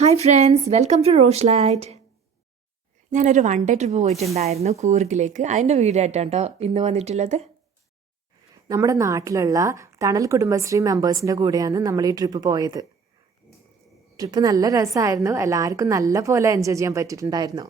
Hi friends, welcome to Rosh light. ഞാനൊരു one day trip പോയിട്ടുണ്ടായിരുന്നു കൂർഗിലേക്ക്. അതിൻ്റെ വീഡിയോ ആയിട്ടാണ് കേട്ടോ ഇന്ന് വന്നിട്ടുള്ളത്. നമ്മുടെ നാട്ടിലുള്ള തണൽ കുടുംബശ്രീ മെമ്പേഴ്സിൻ്റെ കൂടെയാണ് നമ്മൾ ഈ ട്രിപ്പ് പോയത്. ട്രിപ്പ് നല്ല രസമായിരുന്നു, എല്ലാവർക്കും നല്ല പോലെ എൻജോയ് ചെയ്യാൻ പറ്റിയിട്ടുണ്ടായിരുന്നു.